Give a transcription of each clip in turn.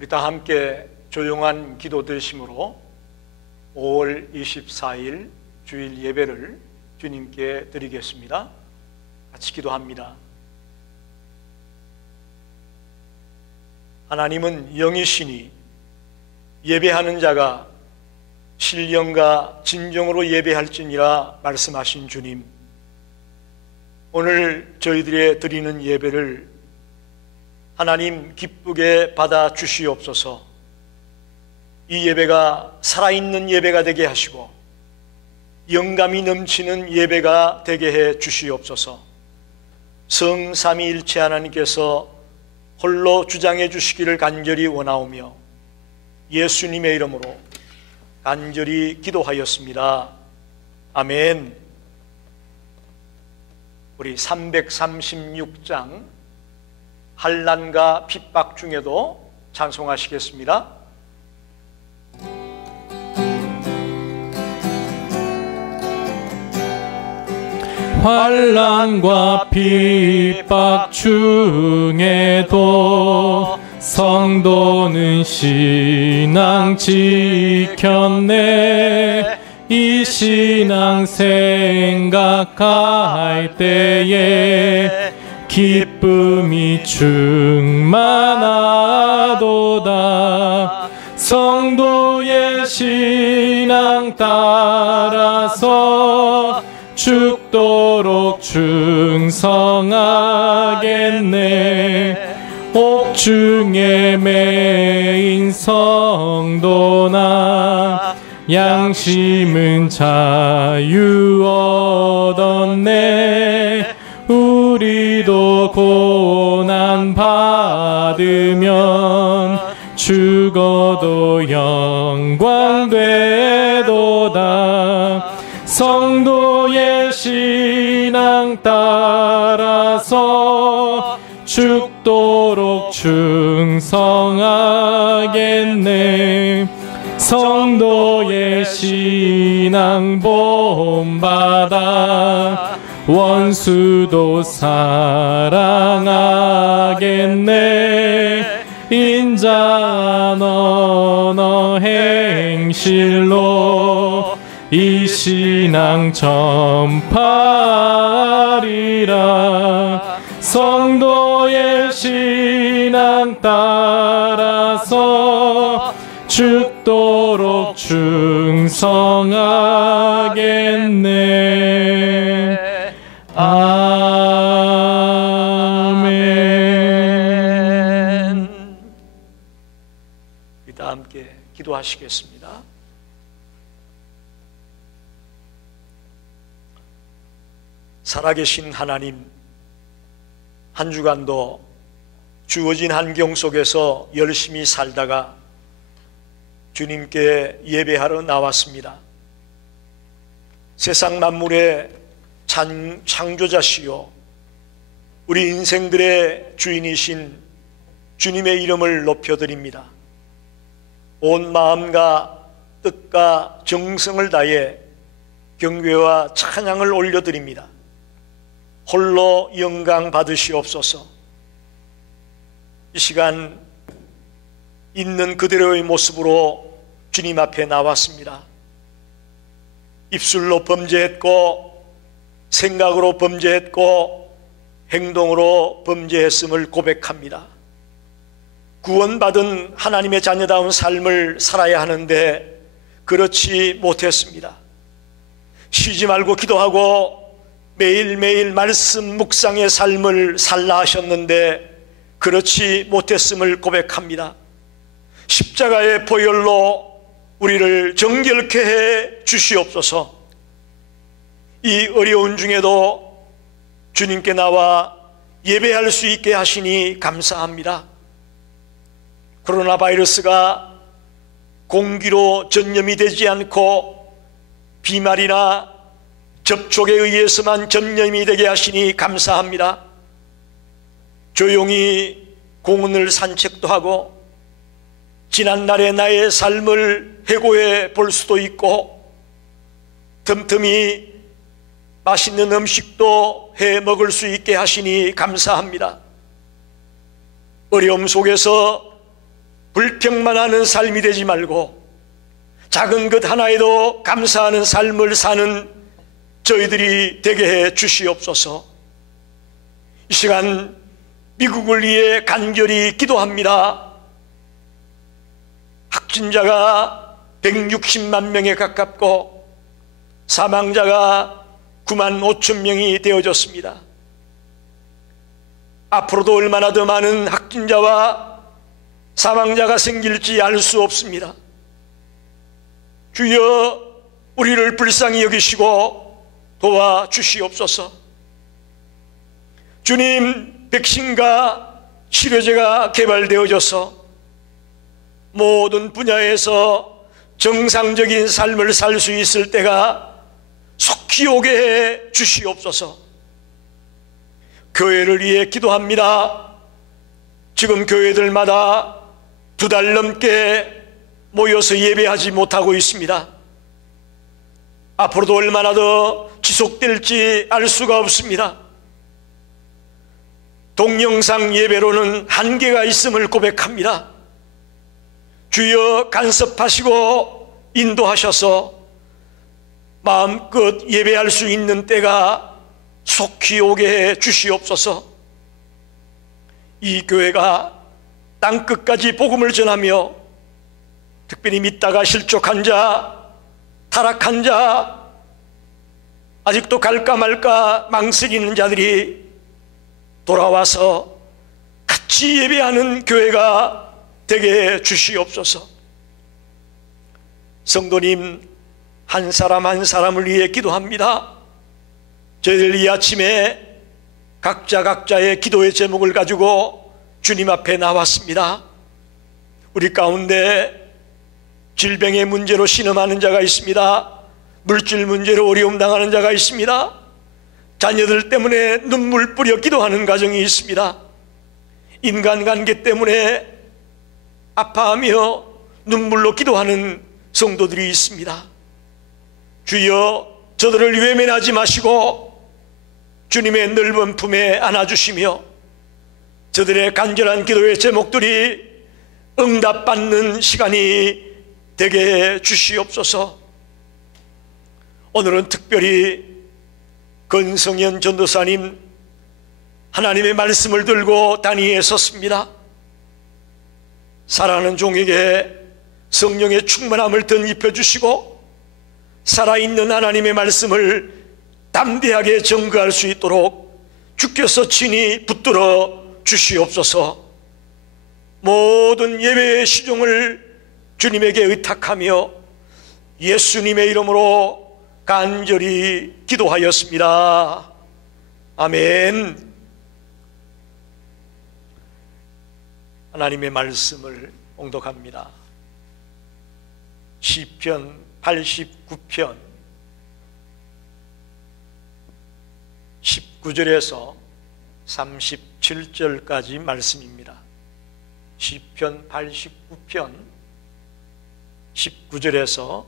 우리 다 함께 조용한 기도 드심으로 5월 24일 주일 예배를 주님께 드리겠습니다. 같이 기도합니다. 하나님은 영이시니 예배하는 자가 신령과 진정으로 예배할지니라 말씀하신 주님, 오늘 저희들의 드리는 예배를 하나님 기쁘게 받아 주시옵소서. 이 예배가 살아있는 예배가 되게 하시고 영감이 넘치는 예배가 되게 해 주시옵소서. 성삼위일체 하나님께서 홀로 주장해 주시기를 간절히 원하오며 예수님의 이름으로 간절히 기도하였습니다. 아멘. 우리 336장 환난과 핍박 중에도 찬송하시겠습니다. 환난과 핍박 중에도 성도는 신앙 지켰네. 이 신앙 생각할 때에 기쁨이 충만하도다. 성도의 신앙 따라서 죽도록 충성하겠네. 옥중에 매인 성도나 양심은 자유 얻었네. 우리도 고난 받으면 죽어도 영광 되도다. 성도의 신앙 따라서 죽도록 충성하겠네. 성도의 신앙 본받아 원수도 사랑하겠네. 인자한 언어 행실로 이 신앙 전파하리라. 성도의 신앙 따라서 죽도록 충성하겠네. 아멘. 우리 다 함께 기도하시겠습니다. 살아계신 하나님, 한 주간도 주어진 환경 속에서 열심히 살다가 주님께 예배하러 나왔습니다. 세상 만물의 창조자시요 우리 인생들의 주인이신 주님의 이름을 높여드립니다. 온 마음과 뜻과 정성을 다해 경배와 찬양을 올려드립니다. 홀로 영광 받으시옵소서. 이 시간 있는 그대로의 모습으로 주님 앞에 나왔습니다. 입술로 범죄했고 생각으로 범죄했고 행동으로 범죄했음을 고백합니다. 구원받은 하나님의 자녀다운 삶을 살아야 하는데 그렇지 못했습니다. 쉬지 말고 기도하고 매일매일 말씀 묵상의 삶을 살라 하셨는데 그렇지 못했음을 고백합니다. 십자가의 보혈로 우리를 정결케 해 주시옵소서. 이 어려운 중에도 주님께 나와 예배할 수 있게 하시니 감사합니다. 코로나 바이러스가 공기로 전염이 되지 않고 비말이나 접촉에 의해서만 전염이 되게 하시니 감사합니다. 조용히 공원을 산책도 하고 지난날의 나의 삶을 회고해 볼 수도 있고 틈틈이 맛있는 음식도 해 먹을 수 있게 하시니 감사합니다. 어려움 속에서 불평만 하는 삶이 되지 말고 작은 것 하나에도 감사하는 삶을 사는 저희들이 되게 해 주시옵소서. 이 시간 미국을 위해 간절히 기도합니다. 확진자가 160만 명에 가깝고 사망자가 9만 5천 명이 되어졌습니다. 앞으로도 얼마나 더 많은 확진자와 사망자가 생길지 알 수 없습니다. 주여, 우리를 불쌍히 여기시고 도와주시옵소서. 주님, 백신과 치료제가 개발되어져서 모든 분야에서 정상적인 삶을 살 수 있을 때가 속히 오게 해 주시옵소서. 교회를 위해 기도합니다. 지금 교회들마다 2달 넘게 모여서 예배하지 못하고 있습니다. 앞으로도 얼마나 더 지속될지 알 수가 없습니다. 동영상 예배로는 한계가 있음을 고백합니다. 주여, 간섭하시고 인도하셔서 마음껏 예배할 수 있는 때가 속히 오게 해 주시옵소서. 이 교회가 땅끝까지 복음을 전하며 특별히 믿다가 실족한 자, 타락한 자, 아직도 갈까 말까 망설이는 자들이 돌아와서 같이 예배하는 교회가 되게 해 주시옵소서. 성도님, 한 사람 한 사람을 위해 기도합니다. 저희들 이 아침에 각자의 기도의 제목을 가지고 주님 앞에 나왔습니다. 우리 가운데 질병의 문제로 신음하는 자가 있습니다. 물질 문제로 어려움 당하는 자가 있습니다. 자녀들 때문에 눈물 뿌려 기도하는 가정이 있습니다. 인간관계 때문에 아파하며 눈물로 기도하는 성도들이 있습니다. 주여, 저들을 외면하지 마시고 주님의 넓은 품에 안아주시며 저들의 간절한 기도의 제목들이 응답받는 시간이 되게 해 주시옵소서. 오늘은 특별히 건성현 전도사님 하나님의 말씀을 들고 단위에 섰습니다. 사랑하는 종에게 성령의 충만함을 덧입혀 주시고 살아있는 하나님의 말씀을 담대하게 증거할 수 있도록 주께서 친히 붙들어 주시옵소서. 모든 예배의 시종을 주님에게 의탁하며 예수님의 이름으로 간절히 기도하였습니다. 아멘. 하나님의 말씀을 봉독합니다. 시편 89편 19절에서 37절까지 말씀입니다. 시편 89편 19절에서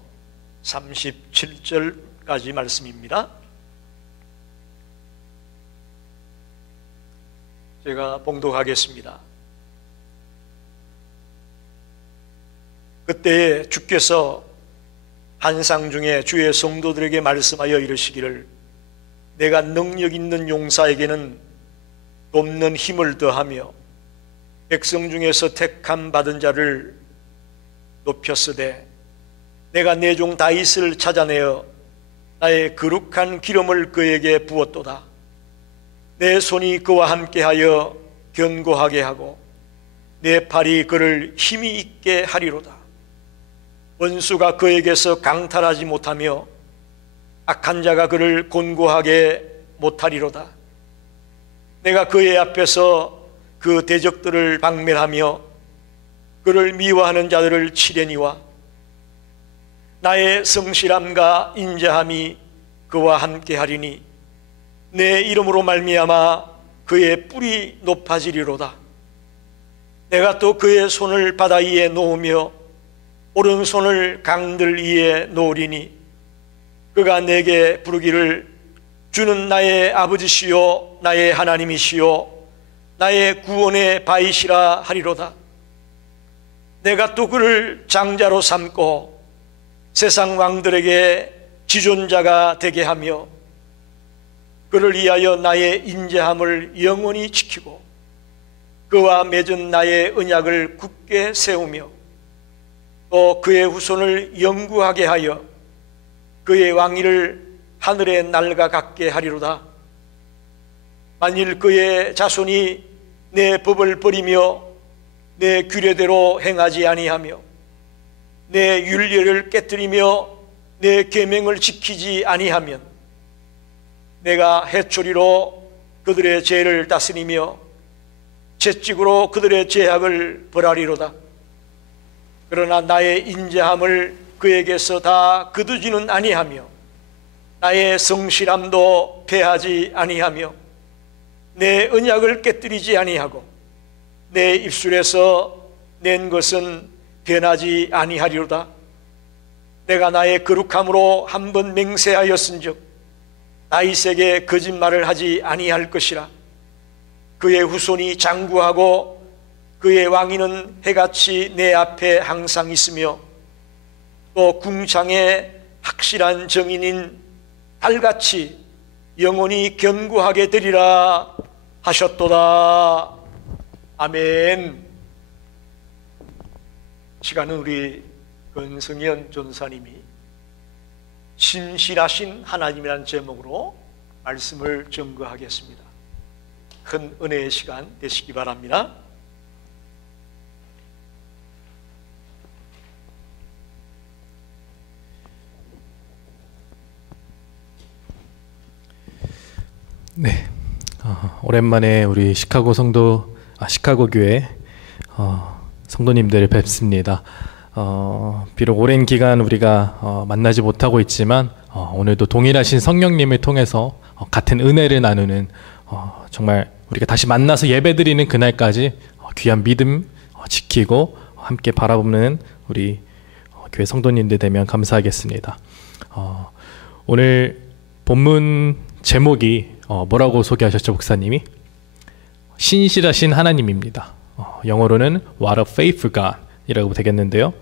37절까지 말씀입니다. 제가 봉독하겠습니다. 그때 주께서 한상 중에 주의 성도들에게 말씀하여 이르시기를, 내가 능력 있는 용사에게는 돕는 힘을 더하며 백성 중에서 택함 받은 자를 높였으되, 내가 내 종 다윗을 찾아내어 나의 거룩한 기름을 그에게 부었도다. 내 손이 그와 함께하여 견고하게 하고 내 팔이 그를 힘이 있게 하리로다. 원수가 그에게서 강탈하지 못하며 악한 자가 그를 곤고하게 못하리로다. 내가 그의 앞에서 그 대적들을 박멸하며 그를 미워하는 자들을 치려니와 나의 성실함과 인자함이 그와 함께하리니 내 이름으로 말미암아 그의 뿔이 높아지리로다. 내가 또 그의 손을 바다 위에 놓으며 오른손을 강들 위에 놓으리니 그가 내게 부르기를, 주는 나의 아버지시요 나의 하나님이시요 나의 구원의 바위시라 하리로다. 내가 또 그를 장자로 삼고 세상 왕들에게 지존자가 되게 하며 그를 위하여 나의 인자함을 영원히 지키고 그와 맺은 나의 언약을 굳게 세우며 또 그의 후손을 영구하게 하여 그의 왕위를 하늘에 날가 갖게 하리로다. 만일 그의 자손이 내 법을 버리며 내 규례대로 행하지 아니하며 내 율례를 깨뜨리며 내 계명을 지키지 아니하면 내가 해초리로 그들의 죄를 다스리며 채찍으로 그들의 죄악을 벌하리로다. 그러나 나의 인자함을 그에게서 다 거두지는 아니하며 나의 성실함도 패하지 아니하며 내 언약을 깨뜨리지 아니하고 내 입술에서 낸 것은 변하지 아니하리로다. 내가 나의 거룩함으로 한 번 맹세하였은즉 다윗에게 거짓말을 하지 아니할 것이라. 그의 후손이 장구하고 그의 왕위는 해같이 내 앞에 항상 있으며 또 궁창에 확실한 정인인 달같이 영원히 견고하게 되리라 하셨도다. 아멘. 시간은 우리 권성현 전사님이 신실하신 하나님이라는 제목으로 말씀을 증거하겠습니다. 큰 은혜의 시간 되시기 바랍니다. 네, 오랜만에 우리 시카고 교회 성도님들을 뵙습니다. 비록 오랜 기간 우리가 만나지 못하고 있지만 오늘도 동일하신 성령님을 통해서 같은 은혜를 나누는 정말 우리가 다시 만나서 예배드리는 그날까지 귀한 믿음 지키고 함께 바라보는 우리 교회 성도님들 되면 감사하겠습니다. 오늘 본문 제목이 뭐라고 소개하셨죠, 목사님이? 신실하신 하나님입니다. 영어로는 What a faithful God 이라고 되겠는데요.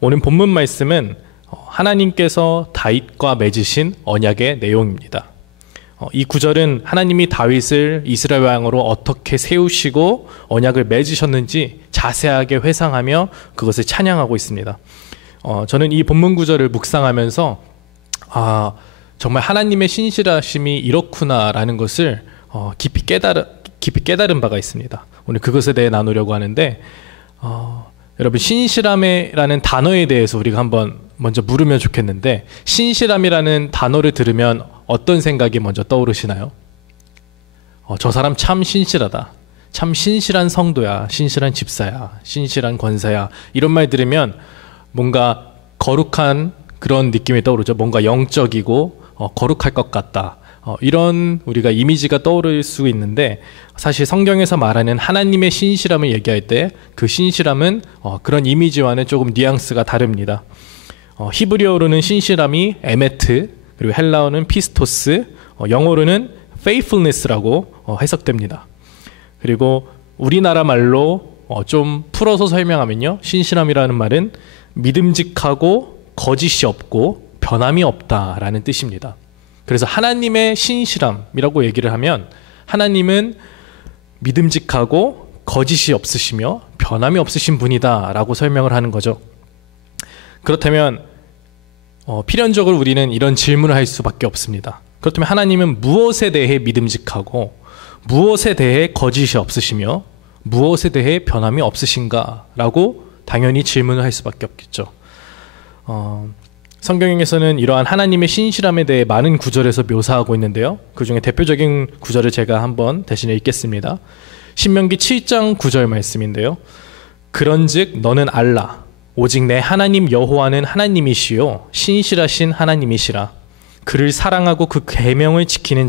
오늘 본문 말씀은 하나님께서 다윗과 맺으신 언약의 내용입니다. 이 구절은 하나님이 다윗을 이스라엘 왕으로 어떻게 세우시고 언약을 맺으셨는지 자세하게 회상하며 그것을 찬양하고 있습니다. 저는 이 본문 구절을 묵상하면서 정말 하나님의 신실하심이 이렇구나라는 것을 깊이 깨달은 바가 있습니다. 오늘 그것에 대해 나누려고 하는데 여러분, 신실함이라는 단어에 대해서 우리가 한번 먼저 물으면 좋겠는데, 신실함이라는 단어를 들으면 어떤 생각이 먼저 떠오르시나요? 저 사람 참 신실하다, 참 신실한 성도야, 신실한 집사야, 신실한 권사야, 이런 말 들으면 뭔가 거룩한 그런 느낌이 떠오르죠. 뭔가 영적이고 거룩할 것 같다, 이런 우리가 이미지가 떠오를 수 있는데, 사실 성경에서 말하는 하나님의 신실함을 얘기할 때 그 신실함은 그런 이미지와는 조금 뉘앙스가 다릅니다. 히브리어로는 신실함이 에메트, 그리고 헬라어는 피스토스, 영어로는 faithfulness라고 해석됩니다. 그리고 우리나라 말로 좀 풀어서 설명하면요, 신실함이라는 말은 믿음직하고 거짓이 없고 변함이 없다라는 뜻입니다. 그래서 하나님의 신실함이라고 얘기를 하면 하나님은 믿음직하고 거짓이 없으시며 변함이 없으신 분이다 라고 설명을 하는 거죠. 그렇다면 필연적으로 우리는 이런 질문을 할 수밖에 없습니다. 그렇다면 하나님은 무엇에 대해 믿음직하고 무엇에 대해 거짓이 없으시며 무엇에 대해 변함이 없으신가 라고 당연히 질문을 할 수밖에 없겠죠. 성경에서는 이러한 하나님의 신실함에 대해 많은 구절에서 묘사하고 있는데요. 그 중에 대표적인 구절을 제가 한번 대신에 읽겠습니다. 신명기 7장 9절 말씀인데요. 그런즉 너는 알라, 오직 내 하나님 여호와는 하나님이시요 신실하신 하나님이시라. 그를 사랑하고 그 계명을 지키는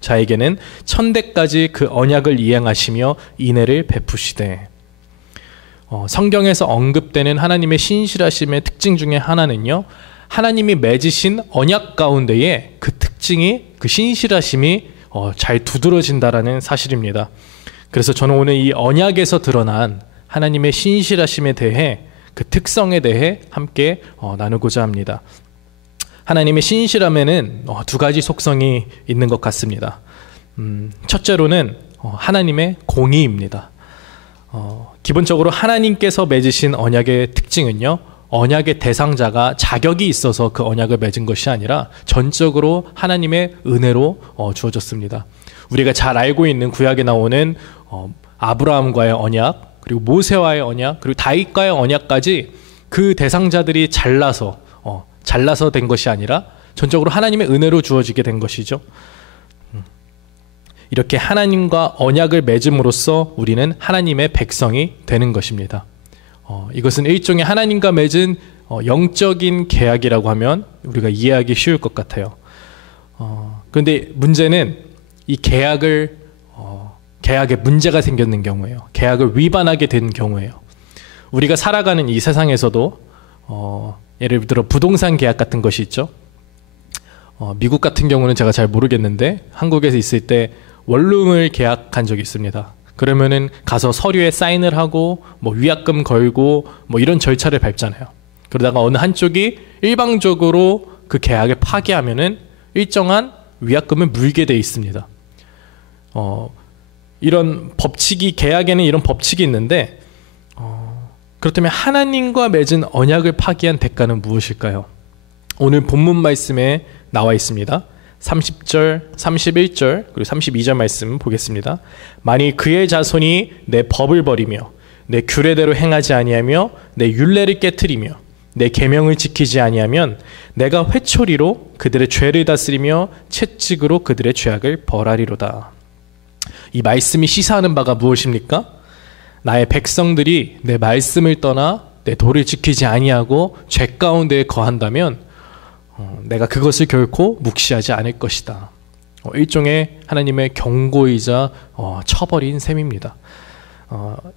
자에게는 천대까지 그 언약을 이행하시며 인애를 베푸시되. 성경에서 언급되는 하나님의 신실하심의 특징 중에 하나는요, 하나님이 맺으신 언약 가운데에 그 특징이, 그 신실하심이 잘 두드러진다라는 사실입니다. 그래서 저는 오늘 이 언약에서 드러난 하나님의 신실하심에 대해 그 특성에 대해 함께 나누고자 합니다. 하나님의 신실함에는 두 가지 속성이 있는 것 같습니다. 첫째로는 하나님의 공의입니다. 기본적으로 하나님께서 맺으신 언약의 특징은요, 언약의 대상자가 자격이 있어서 그 언약을 맺은 것이 아니라 전적으로 하나님의 은혜로 주어졌습니다. 우리가 잘 알고 있는 구약에 나오는 아브라함과의 언약, 그리고 모세와의 언약, 그리고 다윗과의 언약까지 그 대상자들이 잘라서 된 것이 아니라 전적으로 하나님의 은혜로 주어지게 된 것이죠. 이렇게 하나님과 언약을 맺음으로써 우리는 하나님의 백성이 되는 것입니다. 이것은 일종의 하나님과 맺은 영적인 계약이라고 하면 우리가 이해하기 쉬울 것 같아요. 그런데 문제는 이 계약에 문제가 생겼는 경우예요. 계약을 위반하게 된 경우예요. 우리가 살아가는 이 세상에서도 예를 들어 부동산 계약 같은 것이 있죠. 미국 같은 경우는 제가 잘 모르겠는데 한국에서 있을 때 원룸을 계약한 적이 있습니다. 그러면은 가서 서류에 사인을 하고 위약금 걸고 이런 절차를 밟잖아요. 그러다가 어느 한쪽이 일방적으로 그 계약을 파기하면은 일정한 위약금을 물게 돼 있습니다. 이런 법칙이, 계약에는 이런 법칙이 있는데 그렇다면 하나님과 맺은 언약을 파기한 대가는 무엇일까요? 오늘 본문 말씀에 나와 있습니다. 30절, 31절, 그리고 32절 말씀 보겠습니다. 만일 그의 자손이 내 법을 버리며 내 규례대로 행하지 아니하며 내 율례를 깨트리며 내 계명을 지키지 아니하면 내가 회초리로 그들의 죄를 다스리며 채찍으로 그들의 죄악을 벌하리로다. 이 말씀이 시사하는 바가 무엇입니까? 나의 백성들이 내 말씀을 떠나 내 도를 지키지 아니하고 죄 가운데에 거한다면 내가 그것을 결코 묵시하지 않을 것이다. 일종의 하나님의 경고이자 처벌인 셈입니다.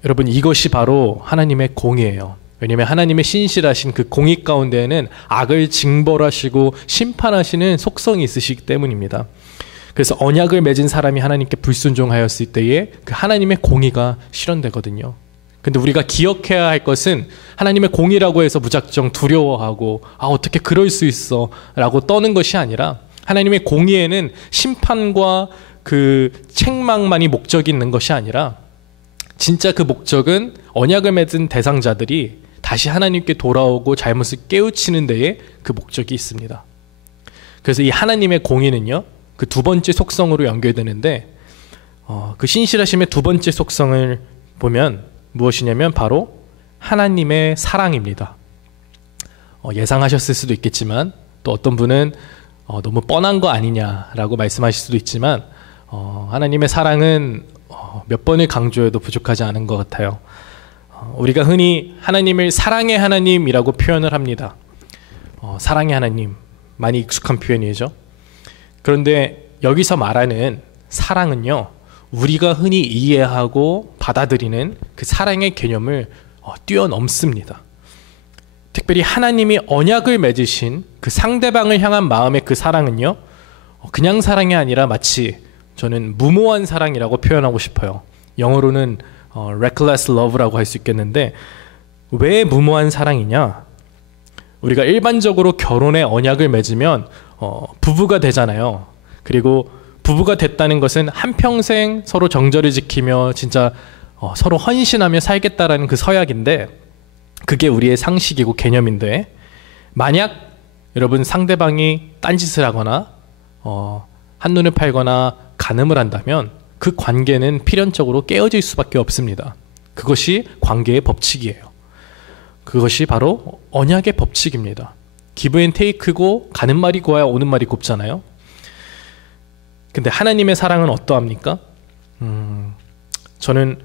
여러분, 이것이 바로 하나님의 공의예요. 왜냐하면 하나님의 신실하신 그 공의 가운데에는 악을 징벌하시고 심판하시는 속성이 있으시기 때문입니다. 그래서 언약을 맺은 사람이 하나님께 불순종하였을 때에 그 하나님의 공의가 실현되거든요. 근데 우리가 기억해야 할 것은 하나님의 공의라고 해서 무작정 두려워하고 어떻게 그럴 수 있어 라고 떠는 것이 아니라 하나님의 공의에는 심판과 그 책망만이 목적이 있는 것이 아니라 진짜 그 목적은 언약을 맺은 대상자들이 다시 하나님께 돌아오고 잘못을 깨우치는 데에 그 목적이 있습니다. 그래서 이 하나님의 공의는요, 그 두 번째 속성으로 연결되는데 그 신실하심의 두 번째 속성을 보면 무엇이냐면 바로 하나님의 사랑입니다. 예상하셨을 수도 있겠지만 또 어떤 분은 너무 뻔한 거 아니냐라고 말씀하실 수도 있지만 하나님의 사랑은 몇 번을 강조해도 부족하지 않은 것 같아요. 우리가 흔히 하나님을 사랑의 하나님이라고 표현을 합니다. 사랑의 하나님, 많이 익숙한 표현이죠. 그런데 여기서 말하는 사랑은요, 우리가 흔히 이해하고 받아들이는 그 사랑의 개념을 뛰어넘습니다. 특별히 하나님이 언약을 맺으신 그 상대방을 향한 마음의 그 사랑은요, 그냥 사랑이 아니라 마치 저는 무모한 사랑이라고 표현하고 싶어요. 영어로는 reckless love라고 할 수 있겠는데, 왜 무모한 사랑이냐? 우리가 일반적으로 결혼의 언약을 맺으면 부부가 되잖아요. 그리고 부부가 됐다는 것은 한평생 서로 정절을 지키며 진짜 서로 헌신하며 살겠다라는 그 서약인데, 그게 우리의 상식이고 개념인데, 만약 여러분 상대방이 딴짓을 하거나 한눈을 팔거나 간음을 한다면 그 관계는 필연적으로 깨어질 수밖에 없습니다. 그것이 관계의 법칙이에요. 그것이 바로 언약의 법칙입니다. 기브 앤 테이크고 가는 말이 고와야 오는 말이 곱잖아요. 근데 하나님의 사랑은 어떠합니까? 저는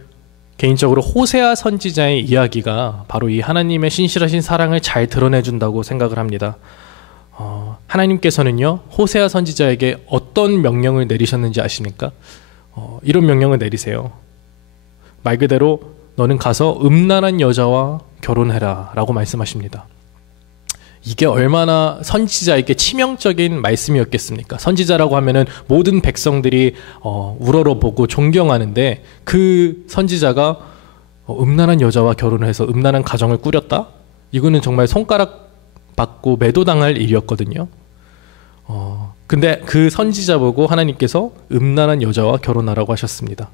개인적으로 호세아 선지자의 이야기가 바로 이 하나님의 신실하신 사랑을 잘 드러내준다고 생각을 합니다. 하나님께서는요, 호세아 선지자에게 어떤 명령을 내리셨는지 아십니까? 이런 명령을 내리세요. 말 그대로 너는 가서 음란한 여자와 결혼해라 라고 말씀하십니다. 이게 얼마나 선지자에게 치명적인 말씀이었겠습니까? 선지자라고 하면은 모든 백성들이 우러러보고 존경하는데, 그 선지자가 음란한 여자와 결혼해서 음란한 가정을 꾸렸다? 이거는 정말 손가락 받고 매도당할 일이었거든요. 근데 그 선지자 보고 하나님께서 음란한 여자와 결혼하라고 하셨습니다.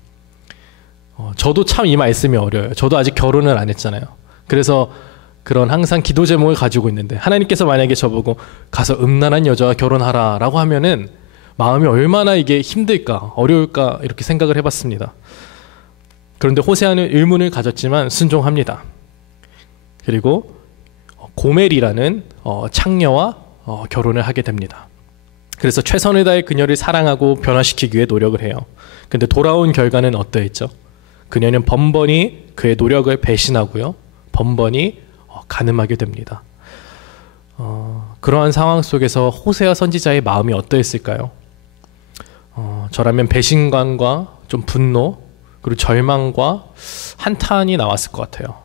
저도 참 이 말씀이 어려워요. 저도 아직 결혼을 안 했잖아요. 그래서 그런 항상 기도 제목을 가지고 있는데 하나님께서 만약에 저보고 가서 음란한 여자와 결혼하라 라고 하면은 마음이 얼마나 이게 힘들까 어려울까 이렇게 생각을 해봤습니다. 그런데 호세아는 의문을 가졌지만 순종합니다. 그리고 고멜이라는 창녀와 결혼을 하게 됩니다. 그래서 최선을 다해 그녀를 사랑하고 변화시키기 위해 노력을 해요. 근데 돌아온 결과는 어떠했죠? 그녀는 번번이 그의 노력을 배신하고요. 번번이 간음하게 됩니다. 그러한 상황 속에서 호세아 선지자의 마음이 어떠했을까요? 저라면 배신감과 좀 분노 그리고 절망과 한탄이 나왔을 것 같아요.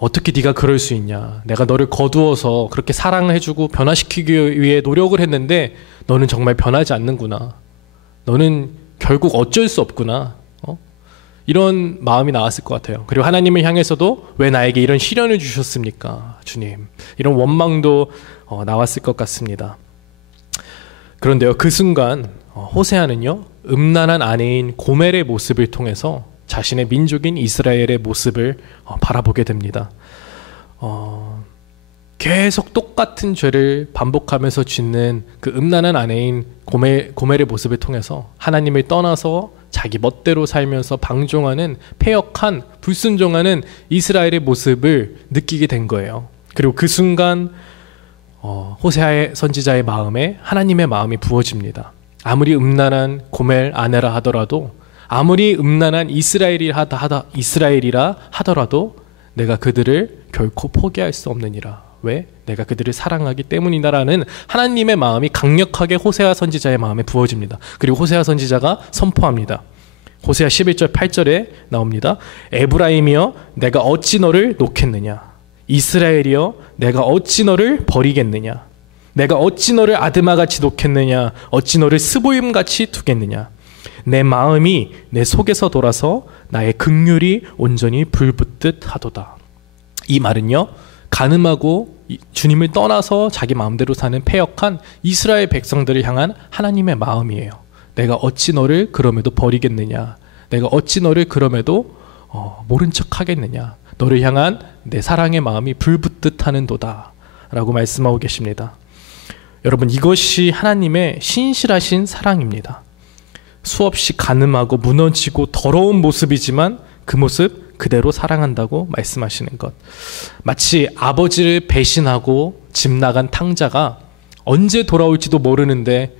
어떻게 네가 그럴 수 있냐? 내가 너를 거두어서 그렇게 사랑을 해주고 변화시키기 위해 노력을 했는데 너는 정말 변하지 않는구나. 너는 결국 어쩔 수 없구나. 이런 마음이 나왔을 것 같아요. 그리고 하나님을 향해서도 왜 나에게 이런 시련을 주셨습니까? 주님. 이런 원망도 나왔을 것 같습니다. 그런데요, 그 순간 호세아는요, 음란한 아내인 고멜의 모습을 통해서 자신의 민족인 이스라엘의 모습을 바라보게 됩니다. 계속 똑같은 죄를 반복하면서 짓는 그 음란한 아내인 고멜의 모습을 통해서 하나님을 떠나서 자기 멋대로 살면서 방종하는 패역한 불순종하는 이스라엘의 모습을 느끼게 된 거예요. 그리고 그 순간 호세아의 선지자의 마음에 하나님의 마음이 부어집니다. 아무리 음란한 고멜 아내라 하더라도 아무리 음란한 이스라엘이라 하더라도 내가 그들을 결코 포기할 수 없느니라. 왜? 내가 그들을 사랑하기 때문이다라는 하나님의 마음이 강력하게 호세아 선지자의 마음에 부어집니다. 그리고 호세아 선지자가 선포합니다. 호세아 11절 8절에 나옵니다. 에브라임이여 내가 어찌 너를 놓겠느냐? 이스라엘이여 내가 어찌 너를 버리겠느냐? 내가 어찌 너를 아드마같이 놓겠느냐? 어찌 너를 스보임같이 두겠느냐? 내 마음이 내 속에서 돌아서 나의 긍휼이 온전히 불붙듯 하도다. 이 말은요, 간음하고 주님을 떠나서 자기 마음대로 사는 패역한 이스라엘 백성들을 향한 하나님의 마음이에요. 내가 어찌 너를 그럼에도 버리겠느냐? 내가 어찌 너를 그럼에도 모른 척 하겠느냐? 너를 향한 내 사랑의 마음이 불붙듯 하는도다 라고 말씀하고 계십니다. 여러분, 이것이 하나님의 신실하신 사랑입니다. 수없이 간음하고 무너지고 더러운 모습이지만 그 모습 그대로 사랑한다고 말씀하시는 것. 마치 아버지를 배신하고 집 나간 탕자가 언제 돌아올지도 모르는데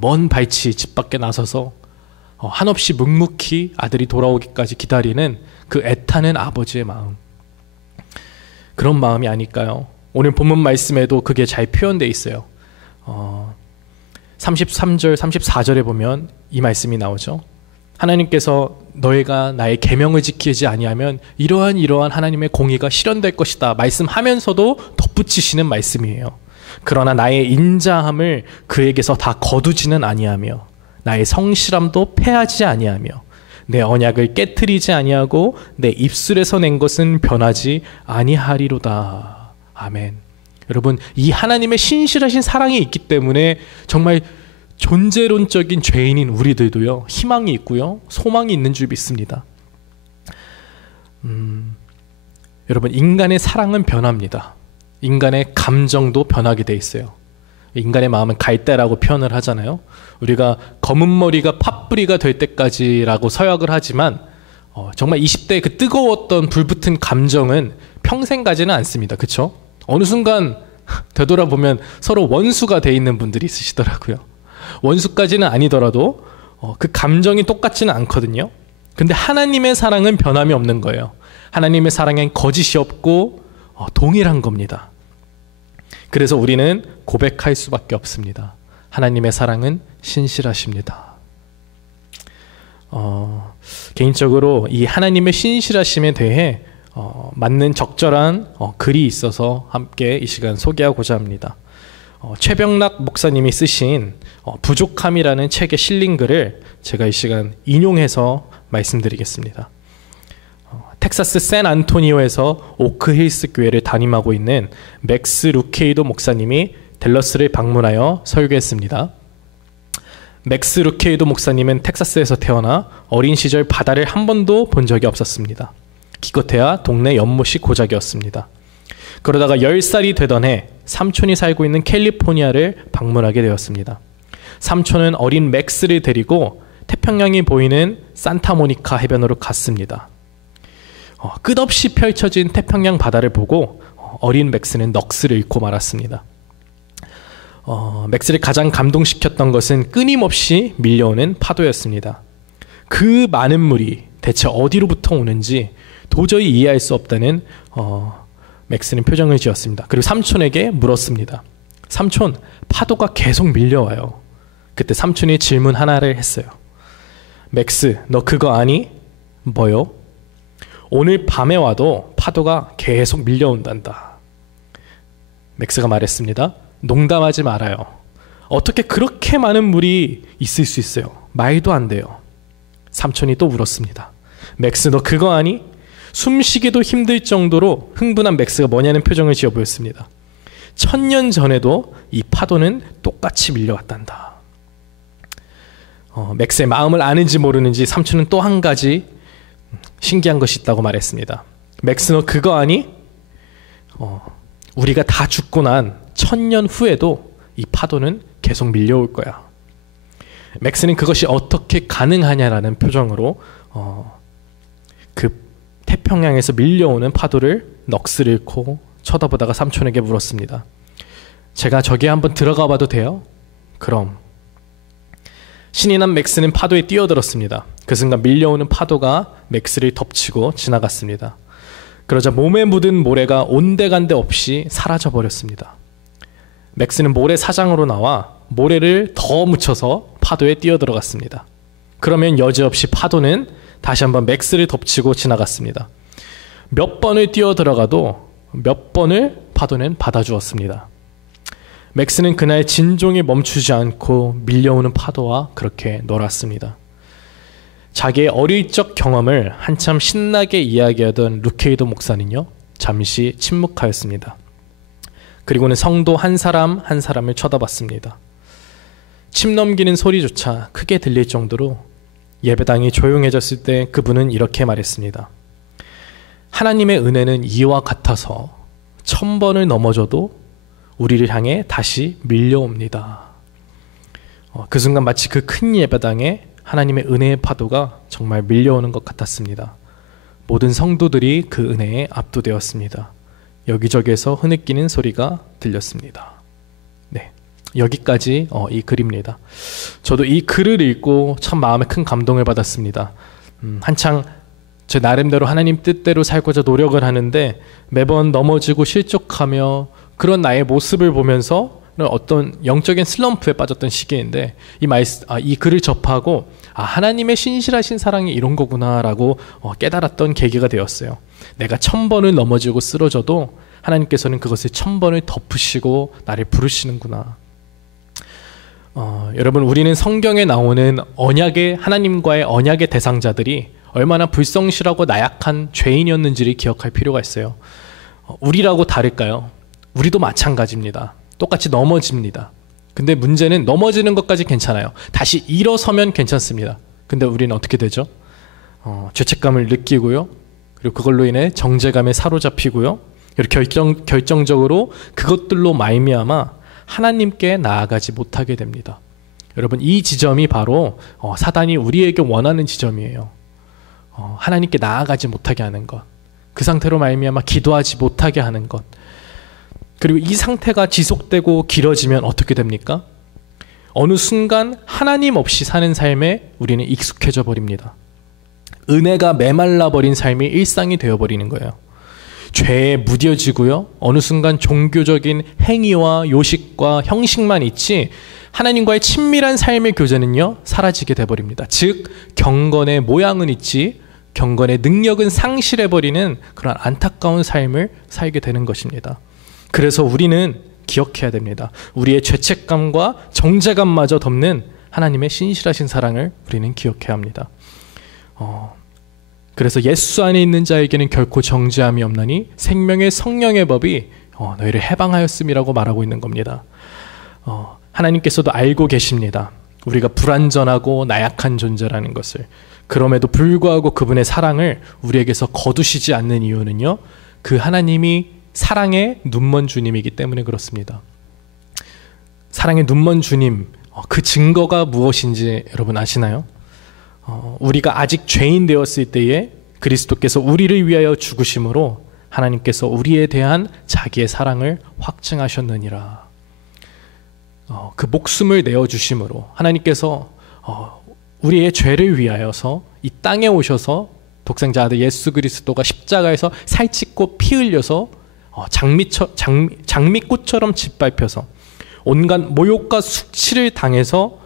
먼 발치 집 밖에 나서서 한없이 묵묵히 아들이 돌아오기까지 기다리는 그 애타는 아버지의 마음. 그런 마음이 아닐까요? 오늘 본문 말씀에도 그게 잘 표현되어 있어요. 33절, 34절에 보면 이 말씀이 나오죠. 하나님께서 너희가 나의 계명을 지키지 아니하면 이러한 하나님의 공의가 실현될 것이다 말씀하면서도 덧붙이시는 말씀이에요. 그러나 나의 인자함을 그에게서 다 거두지는 아니하며 나의 성실함도 패하지 아니하며 내 언약을 깨트리지 아니하고 내 입술에서 낸 것은 변하지 아니하리로다. 아멘. 여러분, 이 하나님의 신실하신 사랑이 있기 때문에 정말 존재론적인 죄인인 우리들도요, 희망이 있고요, 소망이 있는 줄 믿습니다. 여러분, 인간의 사랑은 변합니다. 인간의 감정도 변하게 돼 있어요. 인간의 마음은 갈대라고 표현을 하잖아요. 우리가 검은 머리가 팥뿌리가 될 때까지라고 서약을 하지만 정말 20대의 그 뜨거웠던 불붙은 감정은 평생 가지는 않습니다. 그렇죠? 어느 순간 되돌아보면 서로 원수가 돼 있는 분들이 있으시더라고요. 원수까지는 아니더라도 그 감정이 똑같지는 않거든요. 근데 하나님의 사랑은 변함이 없는 거예요. 하나님의 사랑엔 거짓이 없고 동일한 겁니다. 그래서 우리는 고백할 수밖에 없습니다. 하나님의 사랑은 신실하십니다. 개인적으로 이 하나님의 신실하심에 대해 맞는 적절한 글이 있어서 함께 이 시간 소개하고자 합니다. 최병락 목사님이 쓰신 부족함이라는 책에 실린 글을 제가 이 시간 인용해서 말씀드리겠습니다. 텍사스 샌안토니오에서 오크힐스 교회를 담임하고 있는 맥스 루케이도 목사님이 댈러스를 방문하여 설교했습니다. 맥스 루케이도 목사님은 텍사스에서 태어나 어린 시절 바다를 한 번도 본 적이 없었습니다. 기껏해야 동네 연못이 고작이었습니다. 그러다가 10살이 되던 해 삼촌이 살고 있는 캘리포니아를 방문하게 되었습니다. 삼촌은 어린 맥스를 데리고 태평양이 보이는 산타모니카 해변으로 갔습니다. 끝없이 펼쳐진 태평양 바다를 보고 어린 맥스는 넋을 잃고 말았습니다. 맥스를 가장 감동시켰던 것은 끊임없이 밀려오는 파도였습니다. 그 많은 물이 대체 어디로부터 오는지 도저히 이해할 수 없다는 맥스는 표정을 지었습니다. 그리고 삼촌에게 물었습니다. 삼촌, 파도가 계속 밀려와요. 그때 삼촌이 질문 하나를 했어요. 맥스, 너 그거 아니? 뭐요? 오늘 밤에 와도 파도가 계속 밀려온단다. 맥스가 말했습니다. 농담하지 말아요. 어떻게 그렇게 많은 물이 있을 수 있어요? 말도 안 돼요. 삼촌이 또 물었습니다. 맥스, 너 그거 아니? 숨쉬기도 힘들 정도로 흥분한 맥스가 뭐냐는 표정을 지어 보였습니다. 1000년 전에도 이 파도는 똑같이 밀려왔단다. 맥스의 마음을 아는지 모르는지 삼촌은 또 한 가지 신기한 것이 있다고 말했습니다. 맥스, 너 그거 아니? 우리가 다 죽고 난 1000년 후에도 이 파도는 계속 밀려올 거야. 맥스는 그것이 어떻게 가능하냐라는 표정으로 그 태평양에서 밀려오는 파도를 넋을 잃고 쳐다보다가 삼촌에게 물었습니다. 제가 저기 한번 들어가 봐도 돼요? 그럼. 신이 난 맥스는 파도에 뛰어들었습니다. 그 순간 밀려오는 파도가 맥스를 덮치고 지나갔습니다. 그러자 몸에 묻은 모래가 온데간데 없이 사라져버렸습니다. 맥스는 모래사장으로 나와 모래를 더 묻혀서 파도에 뛰어들어갔습니다. 그러면 여지없이 파도는 다시 한번 맥스를 덮치고 지나갔습니다. 몇 번을 뛰어들어가도 몇 번을 파도는 받아주었습니다. 맥스는 그날 진종이 멈추지 않고 밀려오는 파도와 그렇게 놀았습니다. 자기의 어릴 적 경험을 한참 신나게 이야기하던 루케이도 목사는요, 잠시 침묵하였습니다. 그리고는 성도 한 사람 한 사람을 쳐다봤습니다. 침 넘기는 소리조차 크게 들릴 정도로 예배당이 조용해졌을 때 그분은 이렇게 말했습니다. 하나님의 은혜는 이와 같아서 1000번을 넘어져도 우리를 향해 다시 밀려옵니다. 그 순간 마치 그 큰 예배당에 하나님의 은혜의 파도가 정말 밀려오는 것 같았습니다. 모든 성도들이 그 은혜에 압도되었습니다. 여기저기에서 흐느끼는 소리가 들렸습니다. 네, 여기까지 이 글입니다. 저도 이 글을 읽고 참 마음에 큰 감동을 받았습니다. 한창 제 나름대로 하나님 뜻대로 살고자 노력을 하는데 매번 넘어지고 실족하며 그런 나의 모습을 보면서 어떤 영적인 슬럼프에 빠졌던 시기인데 이 글을 접하고 하나님의 신실하신 사랑이 이런 거구나라고 깨달았던 계기가 되었어요. 내가 1000번을 넘어지고 쓰러져도 하나님께서는 그것을 1000번을 덮으시고 나를 부르시는구나. 여러분, 우리는 성경에 나오는 하나님과의 언약의 대상자들이 얼마나 불성실하고 나약한 죄인이었는지를 기억할 필요가 있어요. 우리라고 다를까요? 우리도 마찬가지입니다. 똑같이 넘어집니다. 근데 문제는 넘어지는 것까지 괜찮아요. 다시 일어서면 괜찮습니다. 근데 우리는 어떻게 되죠? 죄책감을 느끼고요. 그리고 그걸로 인해 정죄감에 사로잡히고요. 그리고 결정적으로 그것들로 말미암아 하나님께 나아가지 못하게 됩니다. 여러분, 이 지점이 바로 사단이 우리에게 원하는 지점이에요. 하나님께 나아가지 못하게 하는 것, 그 상태로 말미암아 기도하지 못하게 하는 것. 그리고 이 상태가 지속되고 길어지면 어떻게 됩니까? 어느 순간 하나님 없이 사는 삶에 우리는 익숙해져 버립니다. 은혜가 메말라 버린 삶이 일상이 되어버리는 거예요. 죄에 무뎌지고요. 어느 순간 종교적인 행위와 요식과 형식만 있지 하나님과의 친밀한 삶의 교제는요, 사라지게 돼버립니다. 즉, 경건의 모양은 있지 경건의 능력은 상실해버리는 그런 안타까운 삶을 살게 되는 것입니다. 그래서 우리는 기억해야 됩니다. 우리의 죄책감과 정죄감마저 덮는 하나님의 신실하신 사랑을 우리는 기억해야 합니다. 그래서 예수 안에 있는 자에게는 결코 정죄함이 없나니 생명의 성령의 법이 너희를 해방하였음이라고 말하고 있는 겁니다. 하나님께서도 알고 계십니다. 우리가 불완전하고 나약한 존재라는 것을. 그럼에도 불구하고 그분의 사랑을 우리에게서 거두시지 않는 이유는요, 그 하나님이 사랑의 눈먼 주님이기 때문에 그렇습니다. 사랑의 눈먼 주님, 그 증거가 무엇인지 여러분 아시나요? 우리가 아직 죄인 되었을 때에 그리스도께서 우리를 위하여 죽으심으로 하나님께서 우리에 대한 자기의 사랑을 확증하셨느니라. 그 목숨을 내어주심으로 하나님께서 우리의 죄를 위하여서 이 땅에 오셔서 독생자 아들 예수 그리스도가 십자가에서 살찢고 피 흘려서 장미꽃처럼 짓밟혀서 온갖 모욕과 숙치를 당해서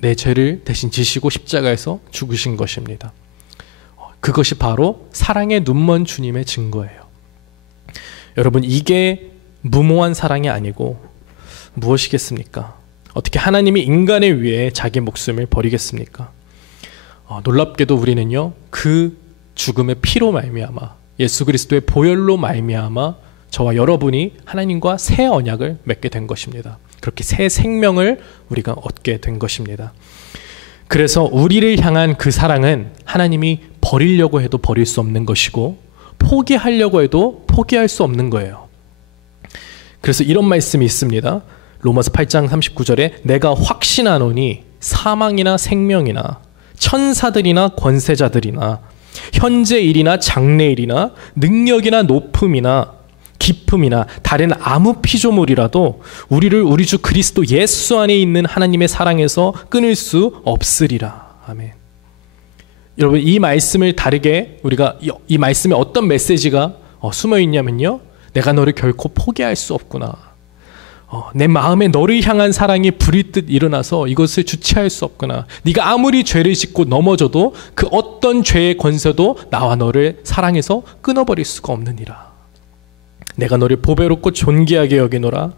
내 죄를 대신 지시고 십자가에서 죽으신 것입니다. 그것이 바로 사랑의 눈먼 주님의 증거예요. 여러분, 이게 무모한 사랑이 아니고 무엇이겠습니까? 어떻게 하나님이 인간을 위해 자기 목숨을 버리겠습니까? 놀랍게도 우리는요, 그 죽음의 피로 말미암아, 예수 그리스도의 보혈로 말미암아 저와 여러분이 하나님과 새 언약을 맺게 된 것입니다. 그렇게 새 생명을 우리가 얻게 된 것입니다. 그래서 우리를 향한 그 사랑은 하나님이 버리려고 해도 버릴 수 없는 것이고 포기하려고 해도 포기할 수 없는 거예요. 그래서 이런 말씀이 있습니다. 로마서 8장 39절에 내가 확신하노니 사망이나 생명이나 천사들이나 권세자들이나 현재 일이나 장래 일이나 능력이나 높음이나 기품이나 다른 아무 피조물이라도 우리를 우리 주 그리스도 예수 안에 있는 하나님의 사랑에서 끊을 수 없으리라. 아멘. 여러분, 이 말씀을 다르게 우리가 이 말씀에 어떤 메시지가 숨어 있냐면요, 내가 너를 결코 포기할 수 없구나. 내 마음에 너를 향한 사랑이 불일 듯 일어나서 이것을 주체할 수 없구나. 네가 아무리 죄를 짓고 넘어져도 그 어떤 죄의 권세도 나와 너를 사랑해서 끊어버릴 수가 없느니라. 내가 너를 보배롭고 존귀하게 여기노라.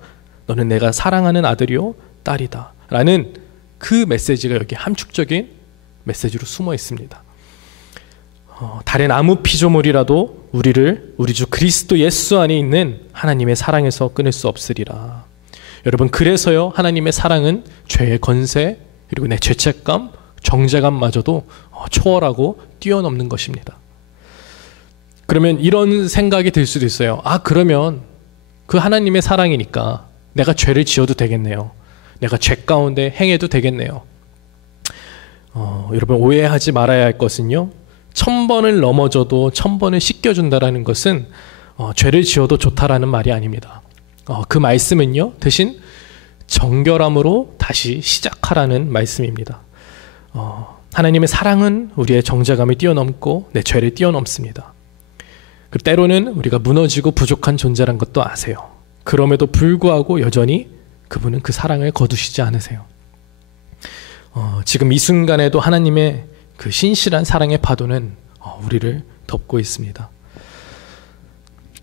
너는 내가 사랑하는 아들이요 딸이다. 라는 그 메시지가 여기 함축적인 메시지로 숨어 있습니다. 다른 아무 피조물이라도 우리를 우리 주 그리스도 예수 안에 있는 하나님의 사랑에서 끊을 수 없으리라. 여러분, 그래서요, 하나님의 사랑은 죄의 권세 그리고 내 죄책감, 정죄감마저도 초월하고 뛰어넘는 것입니다. 그러면 이런 생각이 들 수도 있어요. 그러면 그 하나님의 사랑이니까 내가 죄를 지어도 되겠네요. 내가 죄 가운데 행해도 되겠네요. 여러분, 오해하지 말아야 할 것은요, 1000번을 넘어져도 1000번을 씻겨준다라는 것은 죄를 지어도 좋다라는 말이 아닙니다. 그 말씀은요, 대신 정결함으로 다시 시작하라는 말씀입니다. 하나님의 사랑은 우리의 정죄감을 뛰어넘고 내 죄를 뛰어넘습니다. 때로는 우리가 무너지고 부족한 존재란 것도 아세요. 그럼에도 불구하고 여전히 그분은 그 사랑을 거두시지 않으세요. 지금 이 순간에도 하나님의 그 신실한 사랑의 파도는 우리를 덮고 있습니다.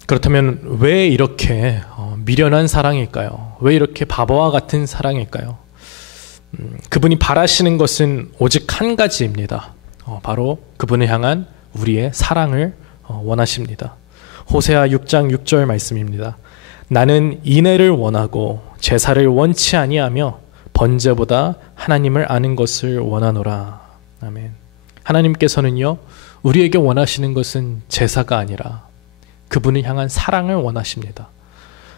그렇다면 왜 이렇게 미련한 사랑일까요? 왜 이렇게 바보와 같은 사랑일까요? 그분이 바라시는 것은 오직 한 가지입니다. 바로 그분을 향한 우리의 사랑을 원하십니다. 호세아 6장 6절 말씀입니다. 나는 인애를 원하고 제사를 원치 아니하며 번제보다 하나님을 아는 것을 원하노라. 아멘. 하나님께서는요, 우리에게 원하시는 것은 제사가 아니라 그분을 향한 사랑을 원하십니다.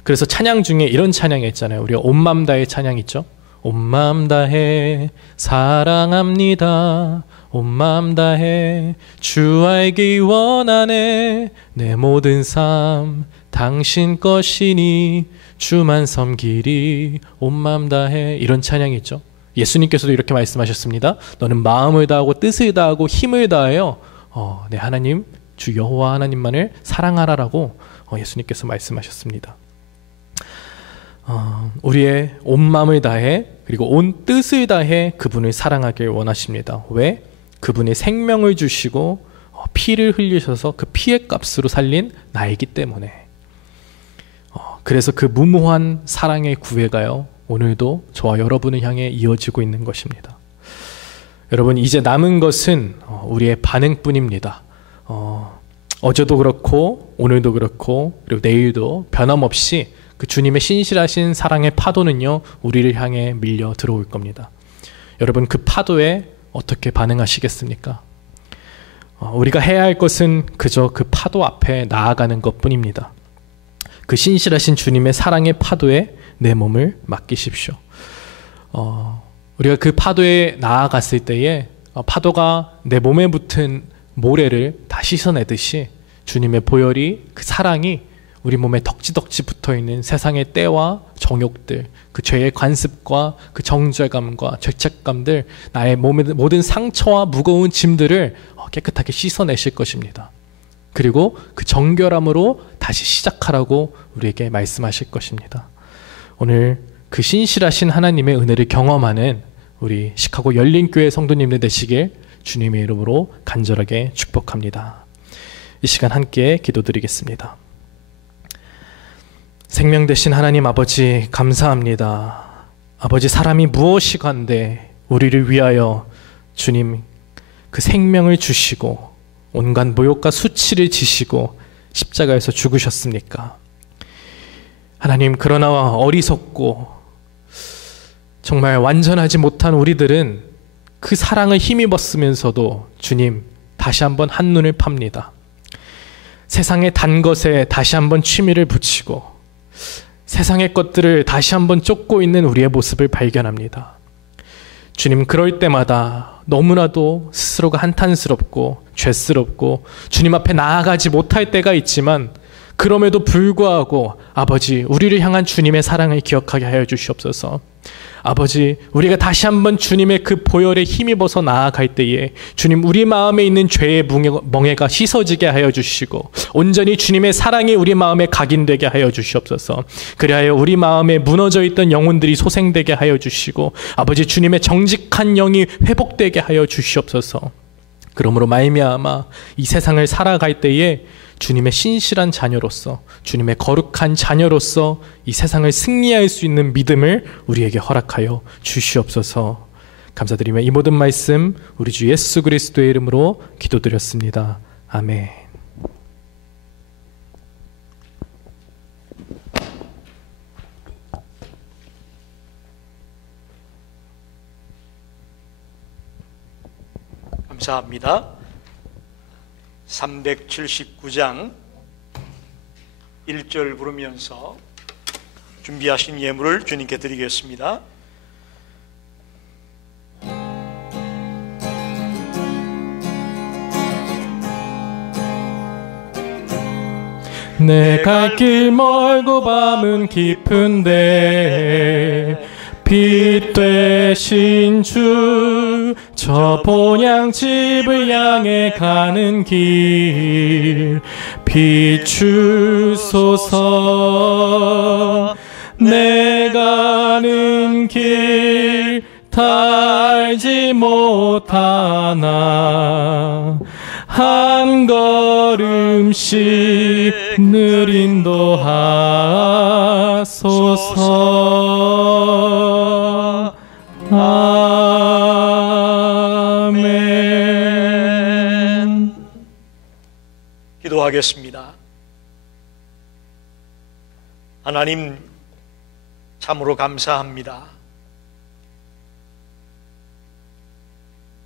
그래서 찬양 중에 이런 찬양이 있잖아요. 우리가 온 마음 다해 찬양 있죠? 온 마음 다해 사랑합니다. 온 마음 다해 주 알기 원하네. 내 모든 삶 당신 것이니 주만 섬기리. 온 마음 다해. 이런 찬양이 있죠. 예수님께서도 이렇게 말씀하셨습니다. 너는 마음을 다하고 뜻을 다하고 힘을 다하여 내 하나님 주 여호와 하나님만을 사랑하라라고 예수님께서 말씀하셨습니다. 우리의 온 마음을 다해 그리고 온 뜻을 다해 그분을 사랑하길 원하십니다. 왜? 그분이 생명을 주시고 피를 흘리셔서 그 피의 값으로 살린 나이기 때문에. 그래서 그 무모한 사랑의 구애가요, 오늘도 저와 여러분을 향해 이어지고 있는 것입니다. 여러분, 이제 남은 것은 우리의 반응뿐입니다. 어제도 그렇고 오늘도 그렇고 그리고 내일도 변함없이 그 주님의 신실하신 사랑의 파도는요, 우리를 향해 밀려 들어올 겁니다. 여러분, 그 파도에 어떻게 반응하시겠습니까? 우리가 해야 할 것은 그저 그 파도 앞에 나아가는 것뿐입니다. 그 신실하신 주님의 사랑의 파도에 내 몸을 맡기십시오. 우리가 그 파도에 나아갔을 때에 파도가 내 몸에 붙은 모래를 다 씻어내듯이 주님의 보혈이, 그 사랑이 우리 몸에 덕지덕지 붙어있는 세상의 때와 정욕들, 그 죄의 관습과 그 정죄감과 죄책감들, 나의 몸의 모든 상처와 무거운 짐들을 깨끗하게 씻어내실 것입니다. 그리고 그 정결함으로 다시 시작하라고 우리에게 말씀하실 것입니다. 오늘 그 신실하신 하나님의 은혜를 경험하는 우리 시카고 열린교회 성도님들 되시길 주님의 이름으로 간절하게 축복합니다. 이 시간 함께 기도드리겠습니다. 생명 되신 하나님 아버지, 감사합니다. 아버지, 사람이 무엇이간데 우리를 위하여 주님 그 생명을 주시고 온갖 모욕과 수치를 지시고 십자가에서 죽으셨습니까? 하나님, 그러나 어리석고 정말 완전하지 못한 우리들은 그 사랑을 힘입었으면서도 주님, 다시 한번 한눈을 팝니다. 세상의 단 것에 다시 한번 취미를 붙이고 세상의 것들을 다시 한번 쫓고 있는 우리의 모습을 발견합니다. 주님, 그럴 때마다 너무나도 스스로가 한탄스럽고 죄스럽고 주님 앞에 나아가지 못할 때가 있지만, 그럼에도 불구하고 아버지, 우리를 향한 주님의 사랑을 기억하게 하여 주시옵소서. 아버지, 우리가 다시 한번 주님의 그 보혈에 힘입어서 나아갈 때에 주님, 우리 마음에 있는 죄의 멍에가 씻어지게 하여 주시고 온전히 주님의 사랑이 우리 마음에 각인되게 하여 주시옵소서. 그리하여 우리 마음에 무너져 있던 영혼들이 소생되게 하여 주시고 아버지, 주님의 정직한 영이 회복되게 하여 주시옵소서. 그러므로 말미암아 이 세상을 살아갈 때에 주님의 신실한 자녀로서, 주님의 거룩한 자녀로서 이 세상을 승리할 수 있는 믿음을 우리에게 허락하여 주시옵소서. 감사드리며 이 모든 말씀 우리 주 예수 그리스도의 이름으로 기도드렸습니다. 아멘. 감사합니다. 379장 1절 부르면서 준비하신 예물을 주님께 드리겠습니다. 내 갈 길 멀고 밤은 깊은데 빛 되신 주, 저 본향집을 향해 가는 길 비추소서. 내 가는 길 다 알지 못하나 한 걸음씩 늘 인도하소서. 아멘. 기도하겠습니다. 하나님, 참으로 감사합니다.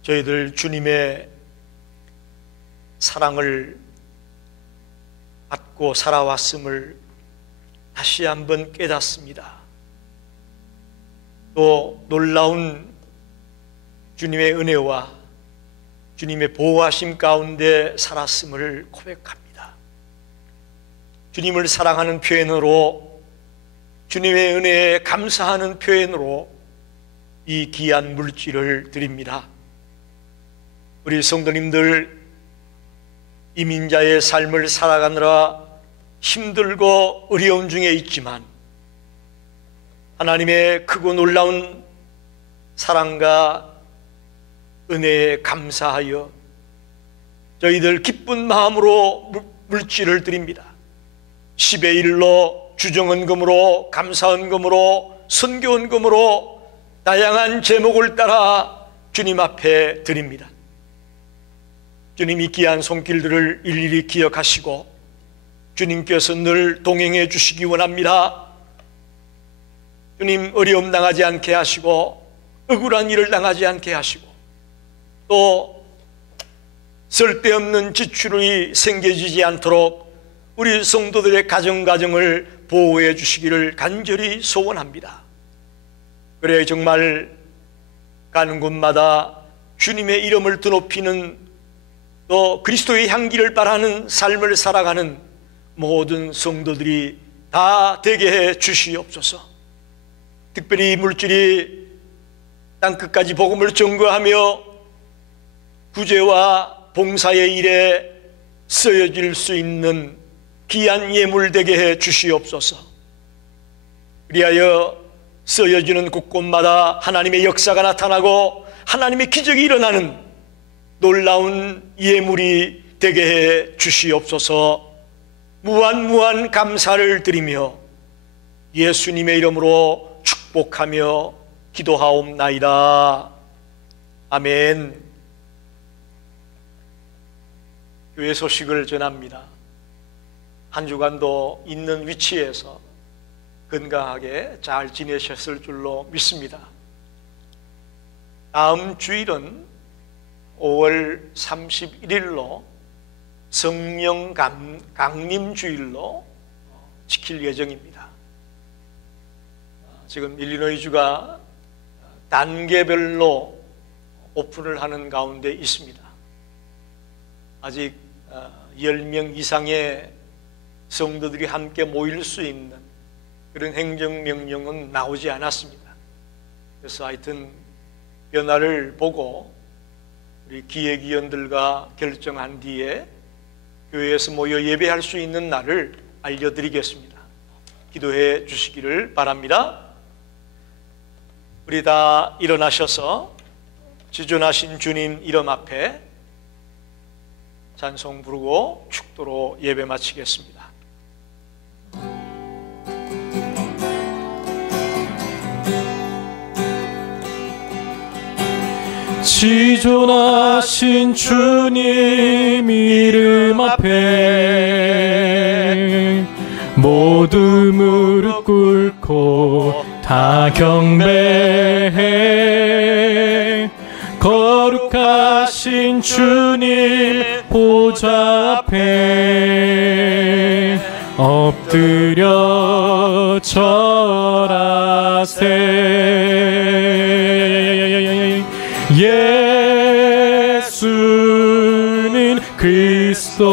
저희들 주님의 사랑을 받고 살아왔음을 다시 한번 깨닫습니다. 또 놀라운 주님의 은혜와 주님의 보호하심 가운데 살았음을 고백합니다. 주님을 사랑하는 표현으로, 주님의 은혜에 감사하는 표현으로 이 귀한 물질을 드립니다. 우리 성도님들, 이민자의 삶을 살아가느라 힘들고 어려움 중에 있지만 하나님의 크고 놀라운 사랑과 은혜에 감사하여 저희들 기쁜 마음으로 물질을 드립니다. 10의 1로, 주정헌금으로, 감사헌금으로, 선교헌금으로 다양한 제목을 따라 주님 앞에 드립니다. 주님이 귀한 손길들을 일일이 기억하시고 주님께서 늘 동행해 주시기 원합니다. 주님 어려움 당하지 않게 하시고 억울한 일을 당하지 않게 하시고 또 쓸데없는 지출이 생겨지지 않도록 우리 성도들의 가정을 보호해 주시기를 간절히 소원합니다. 그래 정말 가는 곳마다 주님의 이름을 드높이는 또 그리스도의 향기를 바라는 삶을 살아가는 모든 성도들이 다 되게 해 주시옵소서. 특별히 물질이 땅끝까지 복음을 전거하며 구제와 봉사의 일에 쓰여질 수 있는 귀한 예물 되게 해 주시옵소서. 그리하여 쓰여지는 곳곳마다 하나님의 역사가 나타나고 하나님의 기적이 일어나는 놀라운 예물이 되게 해 주시옵소서. 무한 감사를 드리며 예수님의 이름으로 축복하며 기도하옵나이다. 아멘. 교회 소식을 전합니다. 한 주간도 있는 위치에서 건강하게 잘 지내셨을 줄로 믿습니다. 다음 주일은 5월 31일로 성령 강림 주일로 지킬 예정입니다. 지금 일리노이주가 단계별로 오픈을 하는 가운데 있습니다. 아직 10명 이상의 성도들이 함께 모일 수 있는 그런 행정명령은 나오지 않았습니다. 그래서 하여튼 변화를 보고 우리 기획위원들과 결정한 뒤에 교회에서 모여 예배할 수 있는 날을 알려드리겠습니다. 기도해 주시기를 바랍니다. 우리 다 일어나셔서 지존하신 주님 이름 앞에 찬송 부르고 축도로 예배 마치겠습니다. 지존하신 주님 이름 앞에 모두 무릎 꿇고 다 경배해. 거룩하신 주님 보좌 앞에 엎드려 절하세. 예수는 그리스도,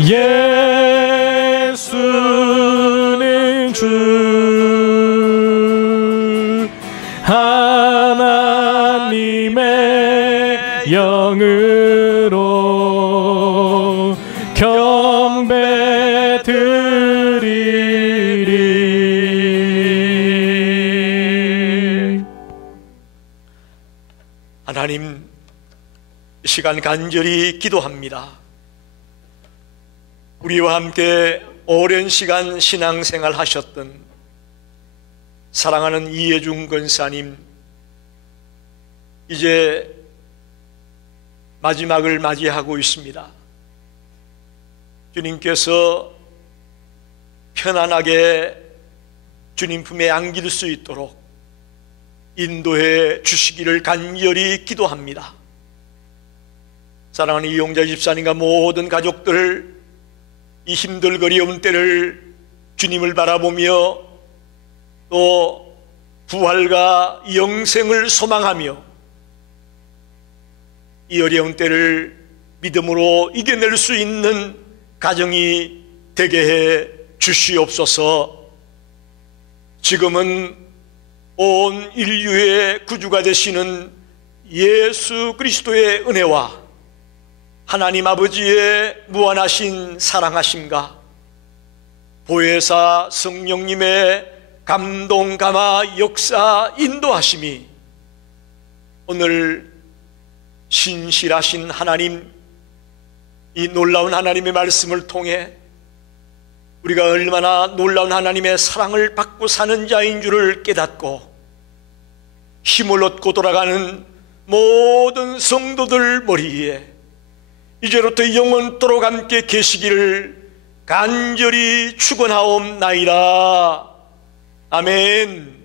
예수는 주, 하나님의 영으로 경배 드리리. 하나님, 이 시간 간절히 기도합니다. 우리와 함께 오랜 시간 신앙생활 하셨던 사랑하는 이해중 권사님, 이제 마지막을 맞이하고 있습니다. 주님께서 편안하게 주님 품에 안길 수 있도록 인도해 주시기를 간절히 기도합니다. 사랑하는 이용자 집사님과 모든 가족들, 이 힘들거리운 때를 주님을 바라보며 또 부활과 영생을 소망하며 이 어려운 때를 믿음으로 이겨낼 수 있는 가정이 되게 해 주시옵소서. 지금은 온 인류의 구주가 되시는 예수 그리스도의 은혜와 하나님 아버지의 무한하신 사랑하심과 보혜사 성령님의 감동, 감화, 역사, 인도하심이 오늘 신실하신 하나님, 이 놀라운 하나님의 말씀을 통해 우리가 얼마나 놀라운 하나님의 사랑을 받고 사는 자인 줄을 깨닫고 힘을 얻고 돌아가는 모든 성도들 머리에 이제부터 영원토록 함께 계시기를 간절히 축원하옵나이다. 아멘.